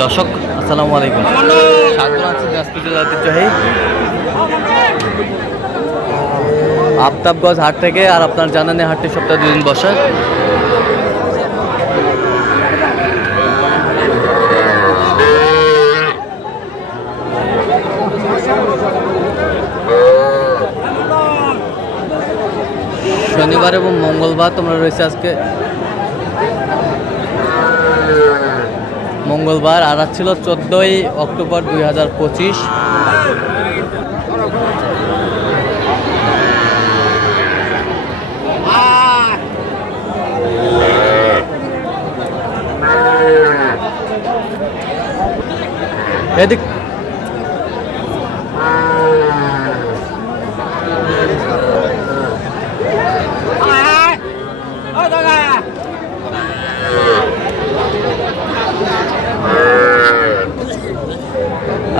দর্শক, আসসালামু আলাইকুম। আফতাবগঞ্জ হাট থেকে আর আপনার জানেন হাটটি সপ্তাহে দুদিন বসে। শনিবার এবং মঙ্গলবার তোমরা রয়েছে আজকে মঙ্গলবার আর ছিল চোদ্দোই অক্টোবর দুই হাজার পঁচিশ। এদিক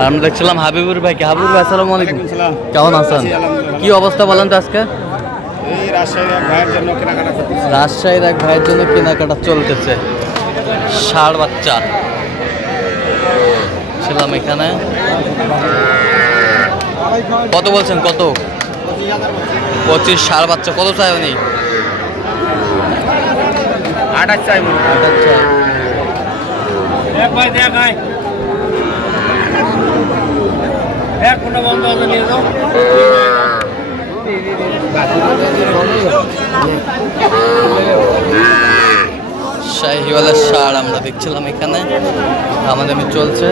আর আমরা দেখছিলাম হাবিবুর ভাইকে হাবিবুর ভাই আসসালামু আলাইকুম। কেমন আছেন? কি অবস্থা বলেন তো আজকে? এই রাজশাহীর এক ভাইয়ের জন্য কেনাকাটা চলতেছে। ষাড় বাচ্চা। ছিলাম এখানে। কত বলছেন? কত? পঁচিশ ষাড় বাচ্চা। কত চাই উনি? আঠাশ চাইব আচ্ছা এক ভাই দেখ ভাই শাহিওয়ালের ষাড় আমরা দেখছিলাম এখানে। আমাদের চলছে।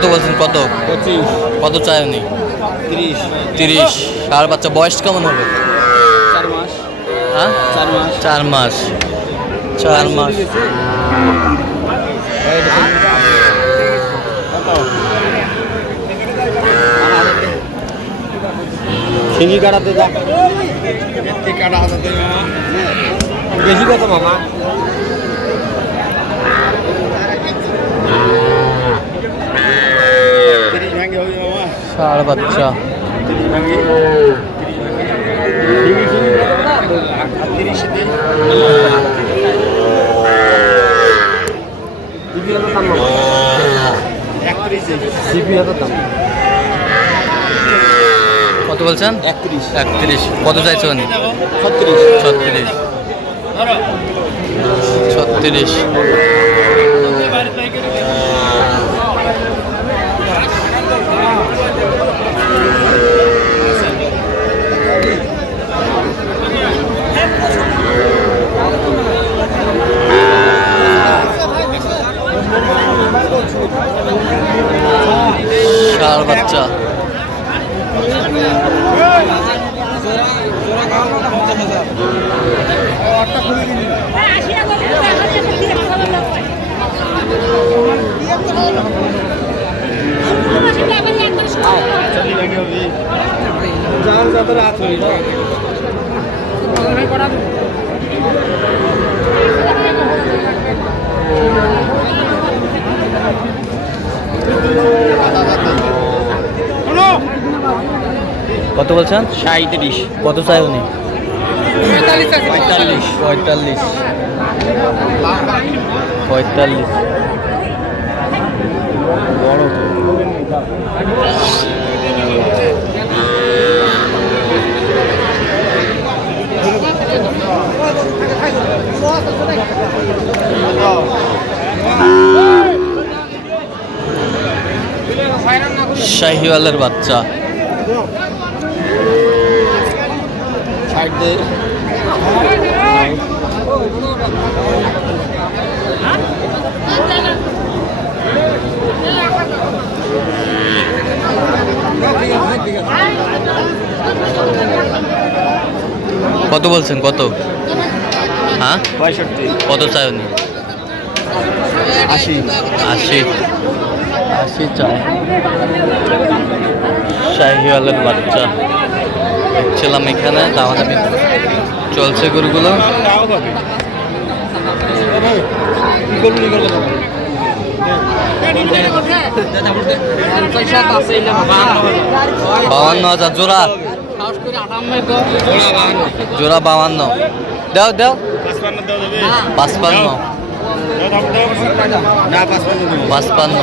কত বলছেন? কত? পঁচিশ। কত চাই উনি? তিরিশ। তিরিশ। ষাড় বাচ্চা বয়স কেমন হবে? চার মাস। হ্যাঁ? চার মাস। চার মাস। শিঙি কাটাতে যা বেশি কত মামা তিরিশ ভাঙ্গে হবে মামা ষাড় বাচ্চা তিরিশ ভাঙ্গে শিঙি শিঙি তিরিশ দিন একত্রিশ সিপি হাজার দাম কত বলছেন? একত্রিশ। একত্রিশ কত চাইছে উনি ছত্রিশ। ছত্রিশ। ছত্রিশ ষাড় বাচ্চা জান যত রাত হয়ে কত বলছেন? সাঁত্রিশ কত চাই উনি? পঁয়তাল্লিশ পঁয়তাল্লিশ। পঁয়তাল্লিশ। বড়। শাহিওয়ালের বাচ্চা। কত বলছেন? কত? হ্যাঁ? পঁয়ষট্টি। কত চাই উনি? আশি। আশি। আশি চাই। শাহিওয়ালের বাচ্চা। দেখছিলাম এখানে দামাদামি চলছে গরুগুলো। বাউান্ন হাজার জোড়া। জোড়া বাউান্ন। দেও দেও। পাঁচপান্ন না পাঁচপান্ন দেবো পাঁচপান্ন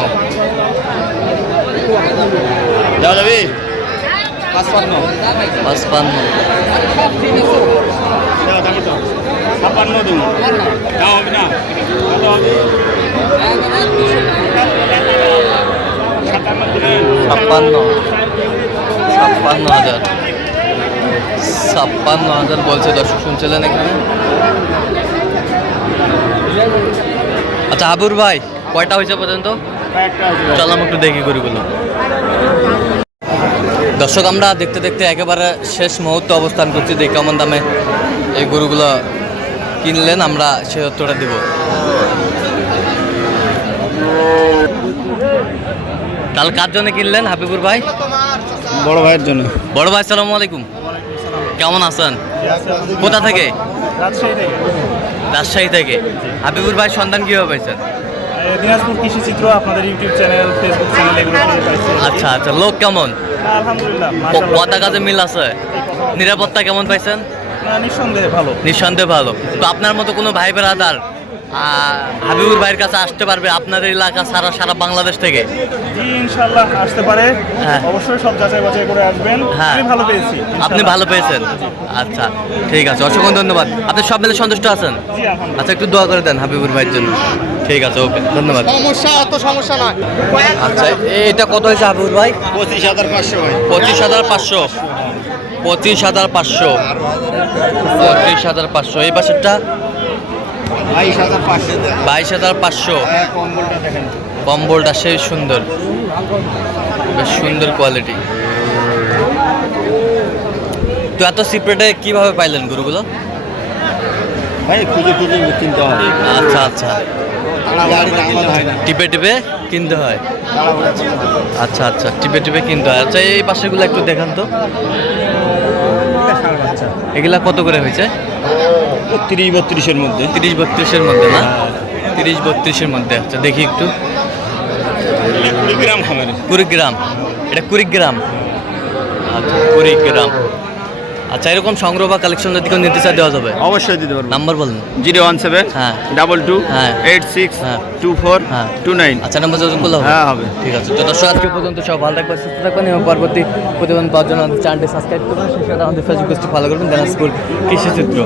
দেওয়া যাবে পাঁচপান্ন পাঁচপান্ন দেওয়া যাবে তো ছাপ্পান্ন দেবো দাও হবে না কত হবে সাতান্ন দিলেন ছাপ্পান্ন হাজার বলছে দর্শক শুনছিলেন এখানে? আচ্ছা আবুর ভাই কয়টা হয়েছে পর্যন্ত? একটা হবে চল আমরা একটু দেখি গরুগুলো। দর্শক আমরা দেখতে দেখতে একেবারে শেষ মুহূর্তে অবস্থান করছি। দেখি কেমন দামে এই গরুগুলো কিনলেন আমরা সে তথ্যটা দিব। কাল কার জন্য কিনলেন হাবিবুর ভাই? বড় ভাইয়ের জন্য। বড় ভাই সালাম আলাইকুম। কেমন আছেন? কোথা থেকে? রাজশাহী থেকে। হাবিবুর ভাই সন্ধান কীভাবে পাইছেন? দিনাজপুর কৃষি চিত্র আপনাদের ইউটিউব চ্যানেল ফেসবুক চ্যানেল এগুলো আচ্ছা আচ্ছা লোক কেমন? আলহামদুলিল্লাহ কথা কাজে মিল আছে নিরাপত্তা কেমন পাইছেন? নিঃসন্দেহে ভালো। নিঃসন্দেহে ভালো। তো আপনার মতো কোনো ভাই বেড়াদার আহ, হাবিবুর ভাইয়ের কাছে আসতে পারবে আপনাদের এলাকা সারা সারা বাংলাদেশ থেকে? জি ইনশাল্লাহ আসতে পারে। হ্যাঁ। অবশ্যই সব যাচাই বাছাই করে আসবেন। হ্যাঁ। আমি ভালো পেয়েছি আপনি ভালো পেয়েছেন? আচ্ছা ঠিক আছে অসংখ্য ধন্যবাদ। আপনি সব মিলে সন্তুষ্ট আছেন? আচ্ছা একটু দোয়া করে দেন হাবিবুর ভাইয়ের জন্য। ঠিক আছে ওকে ধন্যবাদ। সমস্যা অত সমস্যা নয়। আচ্ছা এটা কত হয়েছে হাবিবুর ভাই? পঁচিশ হাজার পাঁচশো পঁচিশ হাজার পাঁচশো। পঁচিশ হাজার পাঁচশো। পঁচিশ হাজার পাঁচশো। এই পাশেরটা? বাইশ হাজার পাঁচশো। বাইশ হাজার পাঁচশো হ্যাঁ কম্বলটা সেই সুন্দর। বেশ সুন্দর কোয়ালিটি। তো এত সিপ্রেটে কীভাবে পাইলেন গরুগুলো? ভাই খুঁজে খুঁজে কিনতে হবে। আচ্ছা আচ্ছা। টিপে টিপে কিনতে হয়? কিনতে হয়। আচ্ছা আচ্ছা। টিপে টিপে কিনতে হয়। আচ্ছা এই পাশেগুলো একটু দেখান তো। এগুলা কত করে হয়েছে? তিরিশ বত্রিশের মধ্যে। তিরিশ বত্রিশের মধ্যে না? তিরিশ বত্রিশের মধ্যে। আচ্ছা দেখি একটু। কুড়ি গ্রাম খামারে। কুড়িগ্রাম। এটা কুড়িগ্রাম? আচ্ছা কুড়িগ্রাম। আচ্ছা এরকম সংগ্রহ বা কালেকশন যদি কেউ নিতে চায় দেওয়া যাবে? অবশ্যই দিতে পারব। নাম্বার বলুন। জিরো ওয়ান সেভেন হ্যাঁ। ডাবল টু হ্যাঁ। এইট সিক্স হ্যাঁ। টু ফোর হ্যাঁ। Two nine. আচ্ছা নাম্বার যোগাযোগ করলে হ্যাঁ হবে। ঠিক আছে। তো দর্শক আজকে পর্যন্ত সব ভালো থাকবেন সুস্থ থাকবেন এবং পরবর্তী প্রতিবেদন পাওয়ার জন্য আমাদের চ্যানেলটি সাবস্ক্রাইব করবেন। সেই সাথে আমাদের ফেসবুক পেজটি ফলো করবেন। দিনাজপুর কৃষি চিত্র